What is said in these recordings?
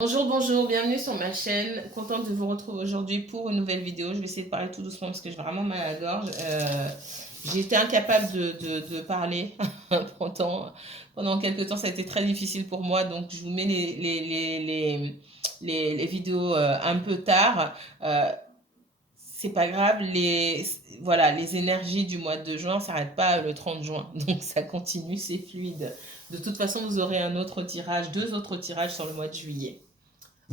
Bonjour, bonjour, bienvenue sur ma chaîne. Contente de vous retrouver aujourd'hui pour une nouvelle vidéo. Je vais essayer de parler tout doucement parce que j'ai vraiment mal à la gorge. J'ai été incapable de parler pendant quelques temps. Ça a été très difficile pour moi. Donc, je vous mets les vidéos un peu tard. C'est pas grave. Voilà, les énergies du mois de juin ne s'arrêtent pas le 30 juin. Donc, ça continue, c'est fluide. De toute façon, vous aurez un autre tirage, deux autres tirages sur le mois de juillet.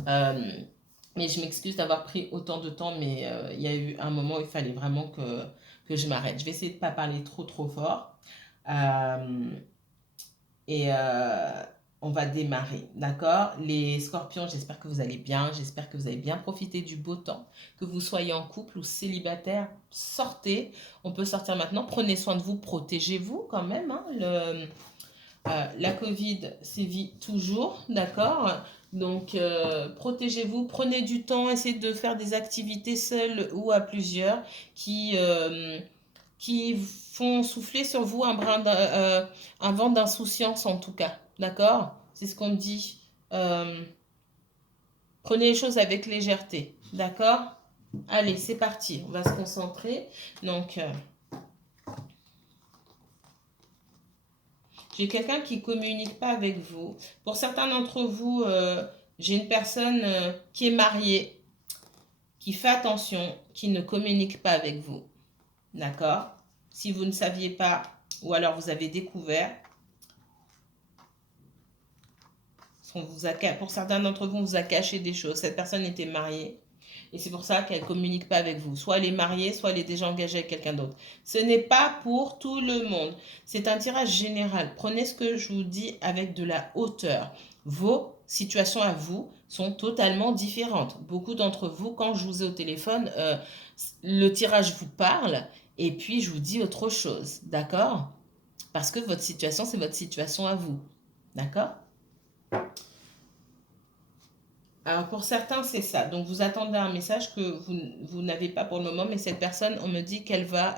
Euh, mais je m'excuse d'avoir pris autant de temps, mais il y a eu un moment où il fallait vraiment que je m'arrête. Je vais essayer de ne pas parler trop fort. Euh, et on va démarrer, d'accord? Les scorpions, j'espère que vous allez bien. J'espère que vous avez bien profité du beau temps. Que vous soyez en couple ou célibataire, sortez. On peut sortir maintenant. Prenez soin de vous, protégez-vous quand même, hein. La Covid sévit toujours, d'accord? Donc, protégez-vous, prenez du temps, essayez de faire des activités seules ou à plusieurs qui font souffler sur vous un vent d'insouciance en tout cas, d'accord? C'est ce qu'on me dit. Euh, Prenez les choses avec légèreté, d'accord? Allez, c'est parti, on va se concentrer. Donc, j'ai quelqu'un qui ne communique pas avec vous. Pour certains d'entre vous, j'ai une personne qui est mariée, qui fait attention, qui ne communique pas avec vous. D'accord? Si vous ne saviez pas, ou alors vous avez découvert, pour certains d'entre vous, on vous a caché des choses. Cette personne était mariée. Et c'est pour ça qu'elle ne communique pas avec vous. Soit elle est mariée, soit elle est déjà engagée avec quelqu'un d'autre. Ce n'est pas pour tout le monde. C'est un tirage général. Prenez ce que je vous dis avec de la hauteur. Vos situations à vous sont totalement différentes. Beaucoup d'entre vous, quand je vous ai au téléphone, le tirage vous parle et puis je vous dis autre chose. D'accord? Parce que votre situation, c'est votre situation à vous. D'accord? Alors pour certains, c'est ça. Donc vous attendez un message que vous n'avez pas pour le moment, mais cette personne, on me dit qu'elle va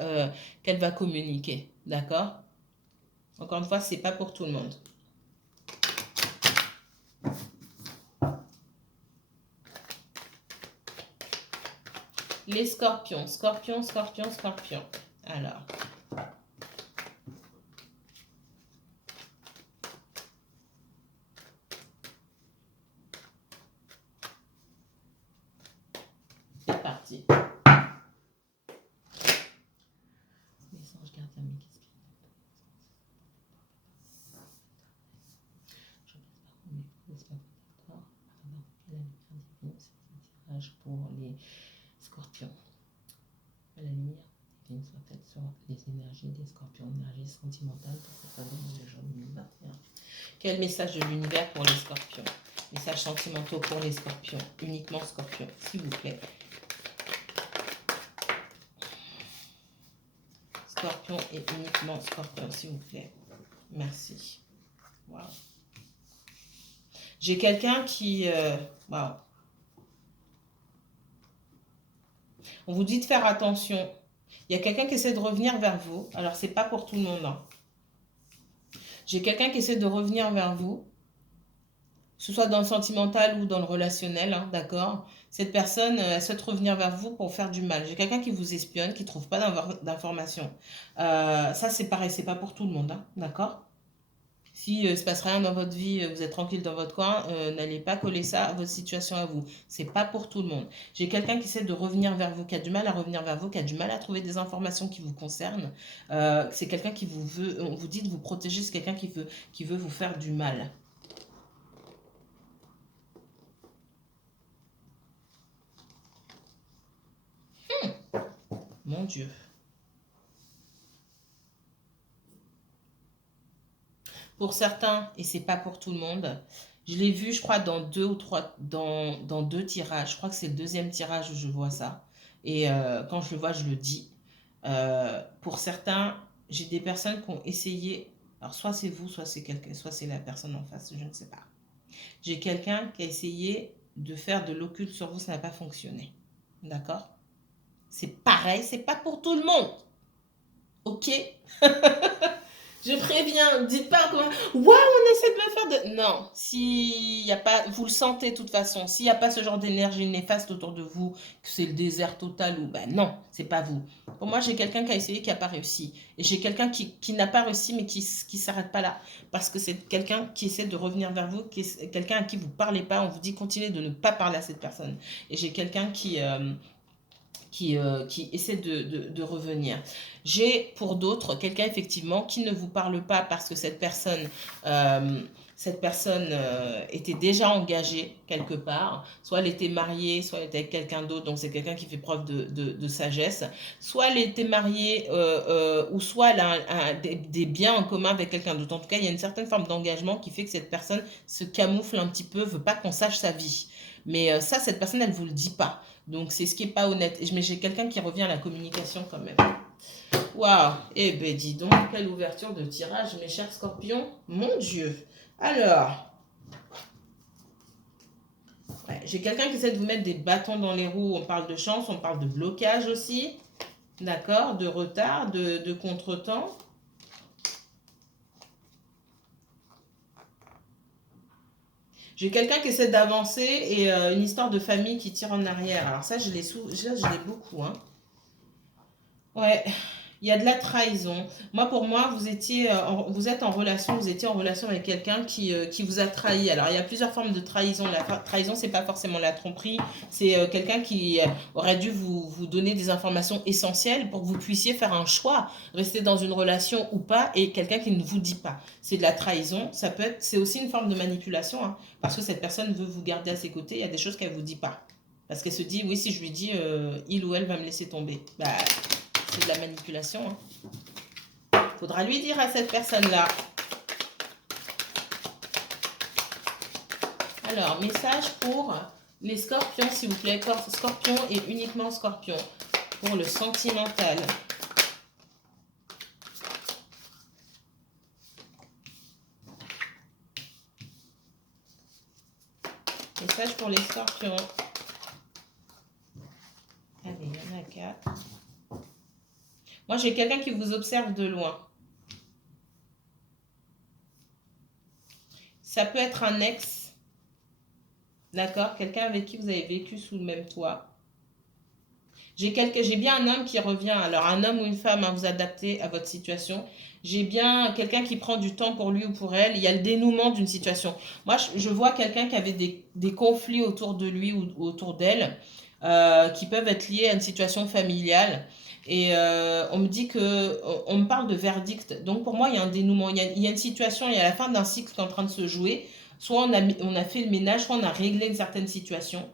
communiquer. D'accord? Encore une fois, c'est pas pour tout le monde. Les scorpions, scorpions, scorpions, scorpions. Alors, c'est parti. Les anges gardiens, mais qu'est-ce qu'il y a? Tirage pour les scorpions. La lumière divine soit-elle sur les énergies des scorpions, énergie sentimentale pour cette année de juin 2021. Quel message de l'univers pour les scorpions? Messages sentimentaux pour les scorpions, uniquement scorpions, s'il vous plaît. Scorpion et uniquement scorpion, s'il vous plaît. Merci. Wow. J'ai quelqu'un qui... wow. On vous dit de faire attention. Il y a quelqu'un qui essaie de revenir vers vous. Alors, c'est pas pour tout le monde. Hein. J'ai quelqu'un qui essaie de revenir vers vous, que ce soit dans le sentimental ou dans le relationnel, hein, d'accord? Cette personne, elle souhaite revenir vers vous pour faire du mal. J'ai quelqu'un qui vous espionne, qui ne trouve pas d'informations. Ça, c'est pareil, c'est pas pour tout le monde, hein, d'accord? Si il ne se passe rien dans votre vie, vous êtes tranquille dans votre coin, n'allez pas coller ça à votre situation à vous. C'est pas pour tout le monde. J'ai quelqu'un qui essaie de revenir vers vous, qui a du mal à revenir vers vous, qui a du mal à trouver des informations qui vous concernent. C'est quelqu'un qui vous veut, on vous dit de vous protéger, c'est quelqu'un qui veut vous faire du mal. Mon Dieu. Pour certains, et c'est pas pour tout le monde, je l'ai vu, je crois, dans deux ou trois, dans deux tirages. Je crois que c'est le deuxième tirage où je vois ça. Et quand je le vois, je le dis. Pour certains, j'ai des personnes qui ont essayé. Alors, soit c'est vous, soit c'est quelqu'un, soit c'est la personne en face, je ne sais pas. J'ai quelqu'un qui a essayé de faire de l'occulte sur vous, ça n'a pas fonctionné. D'accord? C'est pareil, c'est pas pour tout le monde. Ok? Je préviens, dites pas comment. Ouais, on essaie de me faire de. Non, s'il y a pas, vous le sentez de toute façon. S'il n'y a pas ce genre d'énergie néfaste autour de vous, que c'est le désert total ou ben non, c'est pas vous. Pour moi, j'ai quelqu'un qui a essayé qui n'a pas réussi, et j'ai quelqu'un qui n'a pas réussi mais qui s'arrête pas là parce que c'est quelqu'un qui essaie de revenir vers vous, qui est quelqu'un à qui vous parlez pas. On vous dit continuez de ne pas parler à cette personne. Et j'ai quelqu'un qui essaie de revenir. J'ai pour d'autres quelqu'un effectivement qui ne vous parle pas parce que euh, cette personne était déjà engagée quelque part. Soit elle était mariée, soit elle était avec quelqu'un d'autre, donc c'est quelqu'un qui fait preuve de sagesse. Soit elle était mariée, ou soit elle a des biens en commun avec quelqu'un d'autre. En tout cas, il y a une certaine forme d'engagement qui fait que cette personne se camoufle un petit peu, veut pas qu'on sache sa vie. Mais ça, cette personne, elle ne vous le dit pas. Donc, c'est ce qui n'est pas honnête. Mais j'ai quelqu'un qui revient à la communication quand même. Waouh! Eh ben, dis donc, quelle ouverture de tirage, mes chers scorpions. Mon Dieu! Alors, ouais, j'ai quelqu'un qui essaie de vous mettre des bâtons dans les roues. On parle de chance, on parle de blocage aussi. D'accord? De retard, de contretemps. J'ai quelqu'un qui essaie d'avancer et une histoire de famille qui tire en arrière. Alors ça, je l'ai beaucoup, hein. Ouais, il y a de la trahison. Moi, pour moi, vous êtes en relation, vous étiez en relation avec quelqu'un qui vous a trahi. Alors, il y a plusieurs formes de trahison. La trahison, c'est pas forcément la tromperie. C'est quelqu'un qui aurait dû vous donner des informations essentielles pour que vous puissiez faire un choix, rester dans une relation ou pas, et quelqu'un qui ne vous dit pas. C'est de la trahison. C'est aussi une forme de manipulation, hein, parce que cette personne veut vous garder à ses côtés. Il y a des choses qu'elle vous dit pas. Parce qu'elle se dit, oui, si je lui dis, il ou elle va me laisser tomber. Bah, c'est de la manipulation, hein. Faudra lui dire à cette personne-là. Alors, message pour les scorpions, s'il vous plaît. Scorpion et uniquement scorpion. Pour le sentimental. Message pour les scorpions. Allez, il y en a 4. Moi, j'ai quelqu'un qui vous observe de loin. Ça peut être un ex. D'accord? Quelqu'un avec qui vous avez vécu sous le même toit. J'ai bien un homme qui revient. Alors, un homme ou une femme, hein, vous adaptez à votre situation. J'ai bien quelqu'un qui prend du temps pour lui ou pour elle. Il y a le dénouement d'une situation. Moi, je vois quelqu'un qui avait des conflits autour de lui ou autour d'elle, qui peuvent être liés à une situation familiale. Et on me dit on me parle de verdict. Donc, pour moi, il y a un dénouement. Il y a une situation, il y a la fin d'un cycle qui est en train de se jouer. Soit on a fait le ménage, soit on a réglé une certaine situation.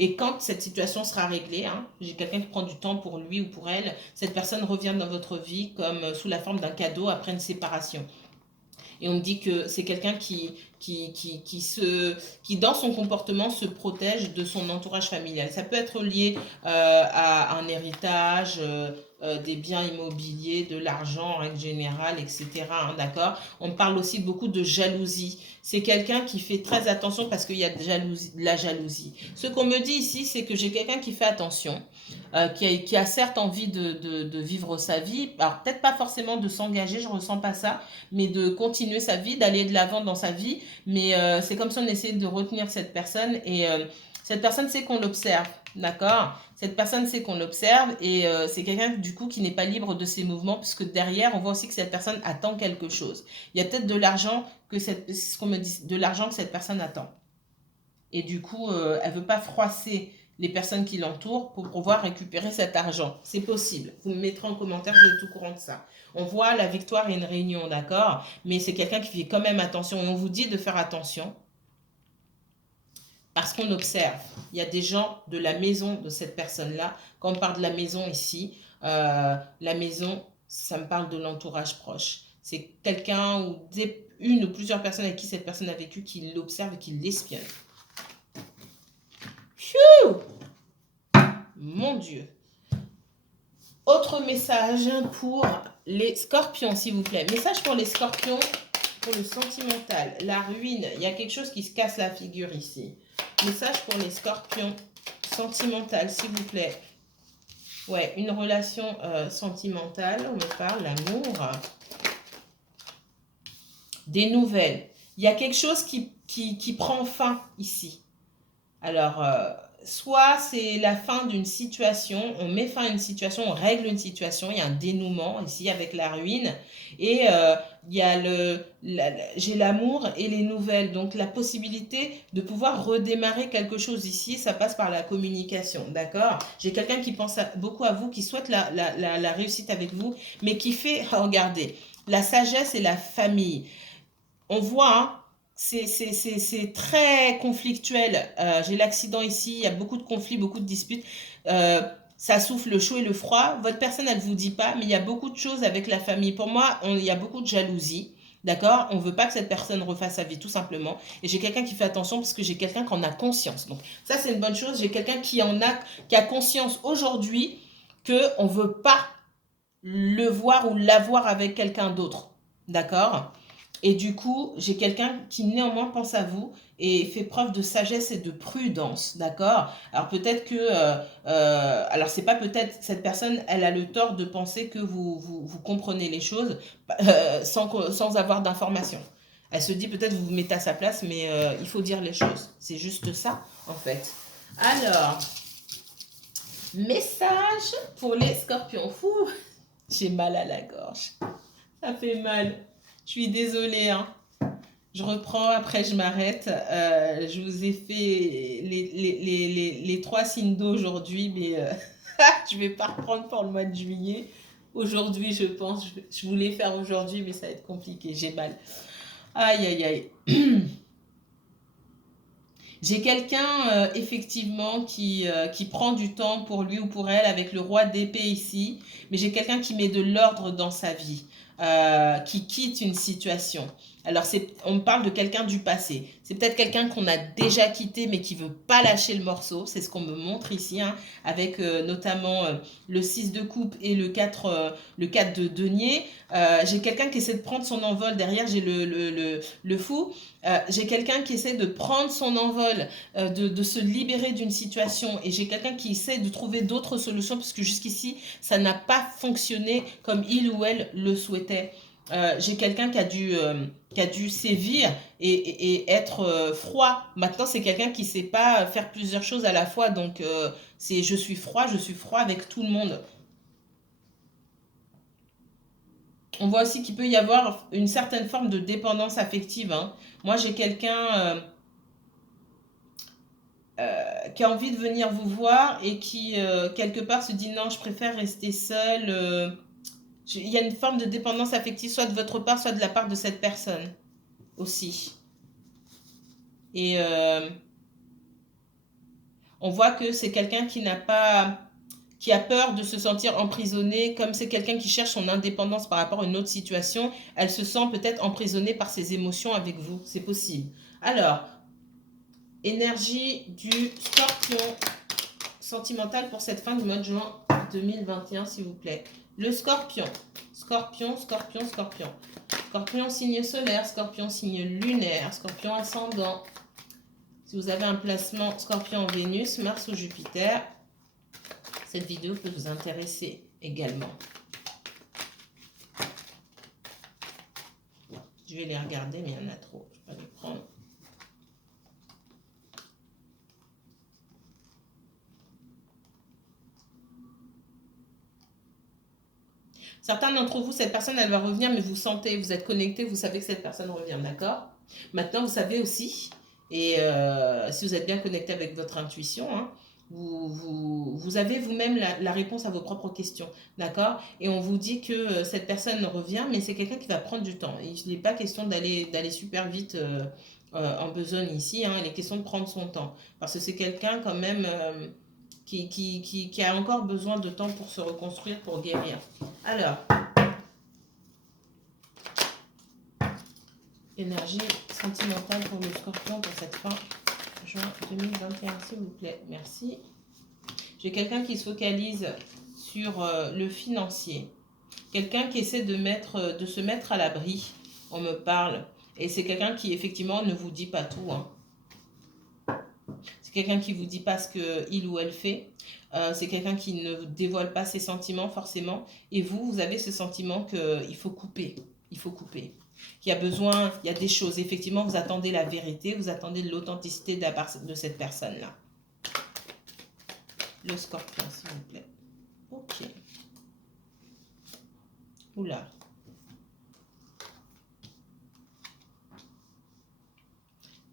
Et quand cette situation sera réglée, hein, j'ai quelqu'un qui prend du temps pour lui ou pour elle, cette personne revient dans votre vie comme sous la forme d'un cadeau après une séparation. Et on me dit que c'est quelqu'un qui, dans son comportement, se protège de son entourage familial. Ça peut être lié à un héritage, des biens immobiliers, de l'argent en règle générale, etc. Hein, d'accord? On parle aussi beaucoup de jalousie. C'est quelqu'un qui fait très attention parce qu'il y a de la jalousie. Ce qu'on me dit ici, c'est que j'ai quelqu'un qui fait attention, qui a certes envie de vivre sa vie, alors peut-être pas forcément de s'engager, je ressens pas ça, mais de continuer sa vie, d'aller de l'avant dans sa vie. Mais c'est comme si on essayait de retenir cette personne et cette personne sait qu'on l'observe, d'accord? Cette personne sait qu'on l'observe et c'est quelqu'un du coup qui n'est pas libre de ses mouvements puisque derrière on voit aussi que cette personne attend quelque chose. Il y a peut-être de l'argent c'est ce qu'on me dit, de l'argent que cette personne attend. Et du coup, elle veut pas froisser les personnes qui l'entourent pour pouvoir récupérer cet argent. C'est possible. Vous me mettrez en commentaire, vous êtes au courant de ça. On voit la victoire et une réunion, d'accord? Mais c'est quelqu'un qui fait quand même attention. Et on vous dit de faire attention parce qu'on observe. Il y a des gens de la maison de cette personne-là. Quand on parle de la maison ici, la maison, ça me parle de l'entourage proche. C'est quelqu'un ou une ou plusieurs personnes avec qui cette personne a vécu qui l'observe et qui l'espionne. Phew! Mon Dieu. Autre message pour les scorpions, s'il vous plaît. Message pour les scorpions, pour le sentimental. La ruine. Il y a quelque chose qui se casse la figure ici. Message pour les scorpions, sentimental, s'il vous plaît. Ouais, une relation sentimentale. On me parle, l'amour. des nouvelles. Il y a quelque chose qui prend fin ici. Alors, soit c'est la fin d'une situation, on met fin à une situation, on règle une situation, il y a un dénouement ici avec la ruine, et il y a j'ai l'amour et les nouvelles, donc la possibilité de pouvoir redémarrer quelque chose ici, ça passe par la communication, d'accord? J'ai quelqu'un qui pense beaucoup à vous, qui souhaite la réussite avec vous, mais qui fait, regardez, la sagesse et la famille. On voit, hein, c'est très conflictuel. J'ai l'accident ici, il y a beaucoup de conflits, beaucoup de disputes. Euh, Ça souffle le chaud et le froid. Votre personne, elle ne vous dit pas, mais il y a beaucoup de choses avec la famille. Pour moi, il y a beaucoup de jalousie. D'accord? On ne veut pas que cette personne refasse sa vie, tout simplement. Et j'ai quelqu'un qui fait attention parce que j'ai quelqu'un qui en a conscience. Donc, ça, c'est une bonne chose. J'ai quelqu'un qui a conscience aujourd'hui qu'on ne veut pas le voir ou l'avoir avec quelqu'un d'autre. D'accord? Et du coup, j'ai quelqu'un qui néanmoins pense à vous et fait preuve de sagesse et de prudence, d'accord? Alors peut-être que, alors c'est pas peut-être, cette personne, elle a le tort de penser que vous comprenez les choses sans avoir d'informations. Elle se dit peut-être vous vous mettez à sa place, mais il faut dire les choses. C'est juste ça, en fait. Alors, message pour les scorpions. Fou, j'ai mal à la gorge. Ça fait mal. Je suis désolée, hein. Je reprends, après je m'arrête. Je vous ai fait les trois signes d'eau aujourd'hui, mais je ne vais pas reprendre pour le mois de juillet. Aujourd'hui, je pense, je voulais faire aujourd'hui, mais ça va être compliqué. J'ai mal. Aïe, aïe, aïe. J'ai quelqu'un, effectivement, qui prend du temps pour lui ou pour elle avec le roi d'épée ici, mais j'ai quelqu'un qui met de l'ordre dans sa vie, qui quitte une situation. Alors, on parle de quelqu'un du passé. C'est peut-être quelqu'un qu'on a déjà quitté, mais qui veut pas lâcher le morceau. C'est ce qu'on me montre ici, hein, avec notamment le 6 de coupe et le 4 de denier. J'ai quelqu'un qui essaie de prendre son envol. Derrière, j'ai le fou. J'ai quelqu'un qui essaie de prendre son envol, de se libérer d'une situation, et j'ai quelqu'un qui essaie de trouver d'autres solutions parce que jusqu'ici ça n'a pas fonctionné comme il ou elle le souhaitait. J'ai quelqu'un qui a dû sévir et être froid. Maintenant, c'est quelqu'un qui ne sait pas faire plusieurs choses à la fois. Donc, c'est je suis froid avec tout le monde. On voit aussi qu'il peut y avoir une certaine forme de dépendance affective, hein. Moi, j'ai quelqu'un qui a envie de venir vous voir et qui, quelque part, se dit non, je préfère rester seule. Il y a une forme de dépendance affective, soit de votre part, soit de la part de cette personne aussi. Et on voit que c'est quelqu'un qui a peur de se sentir emprisonnée, comme c'est quelqu'un qui cherche son indépendance par rapport à une autre situation, elle se sent peut-être emprisonnée par ses émotions avec vous, c'est possible. Alors, énergie du scorpion sentimentale pour cette fin du mois de juin 2021, s'il vous plaît. Le scorpion, scorpion, scorpion, scorpion. Scorpion signe solaire, scorpion signe lunaire, scorpion ascendant. Si vous avez un placement scorpion en Vénus, Mars ou Jupiter, cette vidéo peut vous intéresser également. Je vais les regarder, mais il y en a trop. Je vais pas les prendre. Certains d'entre vous, cette personne, elle va revenir, mais vous sentez, vous êtes connecté, vous savez que cette personne revient, d'accord? Maintenant, vous savez aussi, et si vous êtes bien connecté avec votre intuition, hein, vous avez vous-même la réponse à vos propres questions, d'accord? Et on vous dit que cette personne revient, mais c'est quelqu'un qui va prendre du temps. Il n'est pas question d'aller super vite en besogne ici, hein, il est question de prendre son temps. Parce que c'est quelqu'un quand même qui a encore besoin de temps pour se reconstruire, pour guérir. Alors, énergie sentimentale pour le scorpion pour cette fin juin 2021, s'il vous plaît. Merci. J'ai quelqu'un qui se focalise sur le financier. Quelqu'un qui essaie de se mettre à l'abri. On me parle. Et c'est quelqu'un qui, effectivement, ne vous dit pas tout, hein. C'est quelqu'un qui ne vous dit pas ce qu'il ou elle fait. C'est quelqu'un qui ne dévoile pas ses sentiments forcément. Et vous avez ce sentiment qu'il faut couper. Il faut couper. qui a besoin, il y a des choses. Effectivement, vous attendez la vérité, vous attendez de l'authenticité de cette personne-là. Le scorpion, s'il vous plaît. Ok. Oula.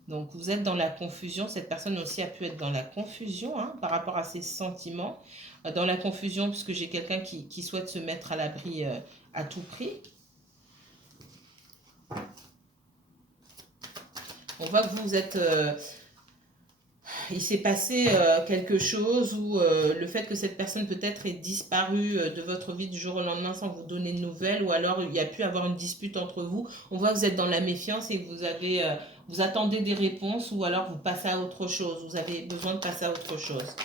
Donc, vous êtes dans la confusion. Cette personne aussi a pu être dans la confusion hein, par rapport à ses sentiments. Dans la confusion, puisque j'ai quelqu'un qui souhaite se mettre à l'abri à tout prix. On voit que vous êtes... il s'est passé quelque chose où le fait que cette personne peut-être ait disparu de votre vie du jour au lendemain sans vous donner de nouvelles, ou alors il y a pu avoir une dispute entre vous. On voit que vous êtes dans la méfiance et que vous attendez des réponses, ou alors vous passez à autre chose. Vous avez besoin de passer à autre chose.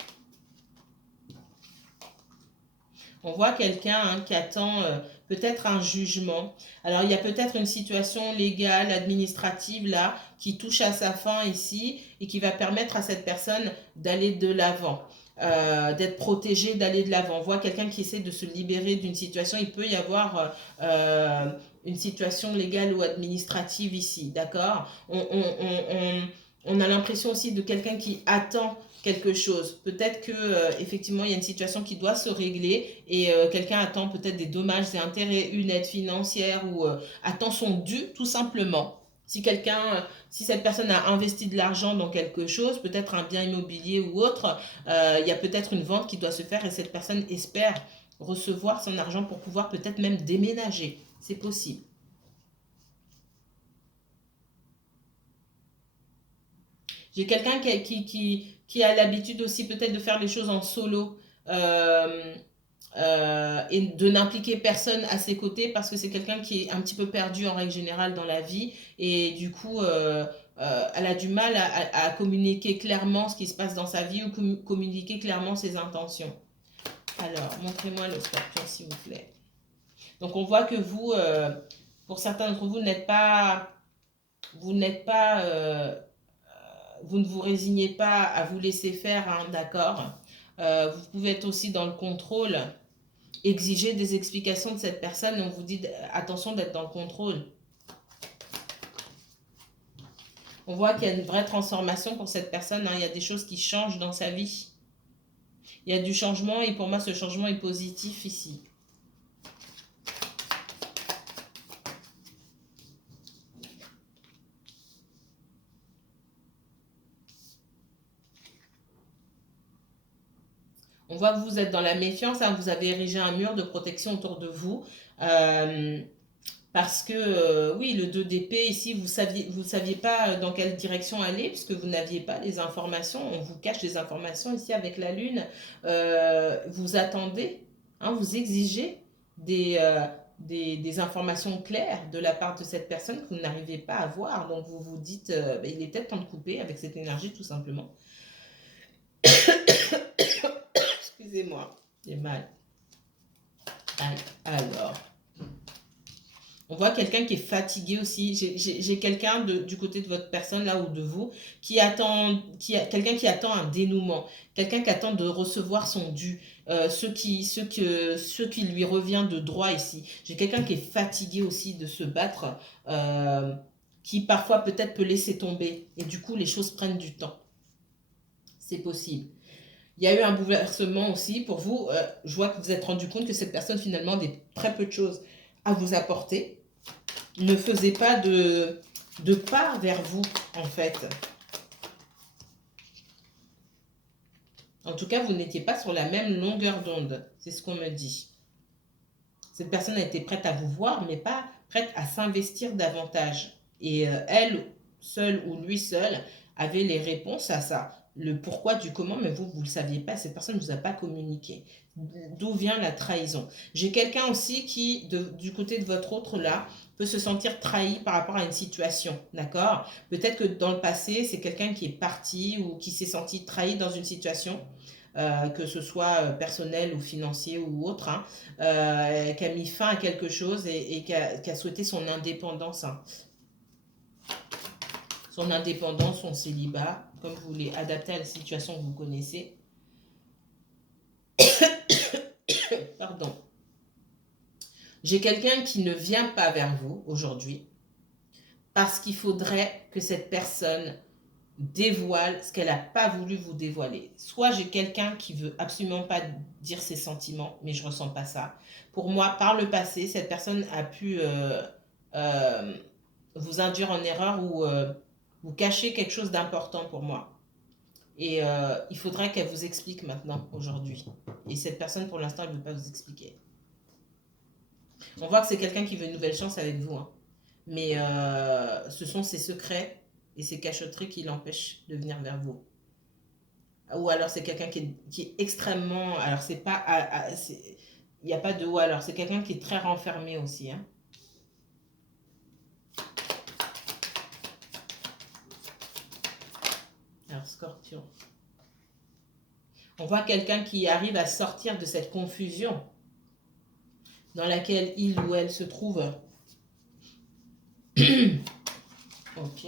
On voit quelqu'un hein, qui attend peut-être un jugement. Alors, il y a peut-être une situation légale, administrative, là, qui touche à sa fin ici et qui va permettre à cette personne d'aller de l'avant, d'être protégée, d'aller de l'avant. On voit quelqu'un qui essaie de se libérer d'une situation. Il peut y avoir une situation légale ou administrative ici, d'accord? On a l'impression aussi de quelqu'un qui attend quelque chose. Peut-être que effectivement il y a une situation qui doit se régler et quelqu'un attend peut-être des dommages et intérêts, une aide financière ou attend son dû tout simplement. Si cette personne a investi de l'argent dans quelque chose, peut-être un bien immobilier ou autre, il y a peut-être une vente qui doit se faire et cette personne espère recevoir son argent pour pouvoir peut-être même déménager. C'est possible. J'ai quelqu'un qui a l'habitude aussi peut-être de faire les choses en solo et de n'impliquer personne à ses côtés parce que c'est quelqu'un qui est un petit peu perdu en règle générale dans la vie et du coup elle a du mal à communiquer clairement ce qui se passe dans sa vie ou communiquer clairement ses intentions. Alors, montrez-moi le scorpion s'il vous plaît. Donc on voit que vous, pour certains d'entre vous, vous n'êtes pas vous ne vous résignez pas à vous laisser faire, hein, d'accord. Vous pouvez être aussi dans le contrôle, exiger des explications de cette personne et on vous dit attention d'être dans le contrôle. On voit qu'il y a une vraie transformation pour cette personne, hein. Il y a des choses qui changent dans sa vie. Il y a du changement et pour moi ce changement est positif ici. On voit que vous êtes dans la méfiance, hein, vous avez érigé un mur de protection autour de vous. Parce que, oui, le 2 d'épée, ici, vous saviez pas dans quelle direction aller, puisque vous n'aviez pas les informations. On vous cache des informations ici avec la lune. Vous attendez, hein, vous exigez des informations claires de la part de cette personne que vous n'arrivez pas à voir. Donc, vous vous dites, il est peut-être temps de couper avec cette énergie, tout simplement. Excusez-moi, j'ai mal. Alors, on voit quelqu'un qui est fatigué aussi. J'ai quelqu'un du côté de votre personne là ou de vous quelqu'un qui attend un dénouement, quelqu'un qui attend de recevoir son dû, ce qui lui revient de droit ici. J'ai quelqu'un qui est fatigué aussi de se battre, qui parfois peut-être peut laisser tomber et du coup les choses prennent du temps. C'est possible. Il y a eu un bouleversement aussi pour vous. Je vois que vous vous êtes rendu compte que cette personne finalement avait très peu de choses à vous apporter. Ne faisait pas de pas vers vous en fait. En tout cas, vous n'étiez pas sur la même longueur d'onde. C'est ce qu'on me dit. Cette personne a été prête à vous voir, mais pas prête à s'investir davantage. Et elle seule ou lui seul avait les réponses à ça. Le pourquoi du comment, mais vous ne le saviez pas. Cette personne ne vous a pas communiqué. D'où vient la trahison? J'ai quelqu'un aussi qui, du côté de votre autre là, peut se sentir trahi par rapport à une situation, d'accord? Peut-être que dans le passé, c'est quelqu'un qui est parti ou qui s'est senti trahi dans une situation, que ce soit personnel ou financier ou autre, hein, qui a mis fin à quelque chose et qui a souhaité son indépendance, hein. Son indépendance, son célibat, comme vous voulez, adapter à la situation que vous connaissez. Pardon. J'ai quelqu'un qui ne vient pas vers vous aujourd'hui. Parce qu'il faudrait que cette personne dévoile ce qu'elle n'a pas voulu vous dévoiler. Soit j'ai quelqu'un qui veut absolument pas dire ses sentiments, mais je ressens pas ça. Pour moi, par le passé, cette personne a pu euh, vous induire en erreur ou vous cacher quelque chose d'important pour moi. Et il faudrait qu'elle vous explique maintenant, aujourd'hui. Et cette personne, pour l'instant, elle ne veut pas vous expliquer. On voit que c'est quelqu'un qui veut une nouvelle chance avec vous, hein. Mais ce sont ses secrets et ses cachotteries qui l'empêchent de venir vers vous. Ou alors c'est quelqu'un qui est extrêmement... Alors c'est pas... Il n'y a pas de ou alors. C'est quelqu'un qui est très renfermé aussi, hein. Alors Scorpion. On voit quelqu'un qui arrive à sortir de cette confusion dans laquelle il ou elle se trouve. Ok.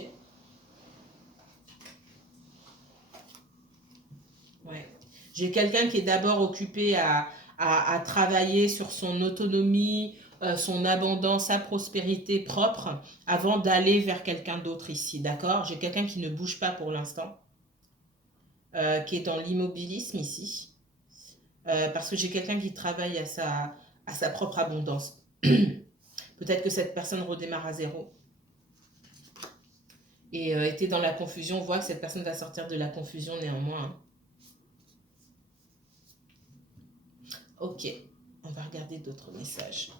Ouais. J'ai quelqu'un qui est d'abord occupé à travailler sur son autonomie, son abondance, sa prospérité propre, avant d'aller vers quelqu'un d'autre ici, d'accord? J'ai quelqu'un qui ne bouge pas pour l'instant, qui est dans l'immobilisme ici, parce que j'ai quelqu'un qui travaille à sa propre abondance. Peut-être que cette personne redémarre à zéro et était dans la confusion. On voit que cette personne va sortir de la confusion néanmoins, hein. Ok, on va regarder d'autres messages.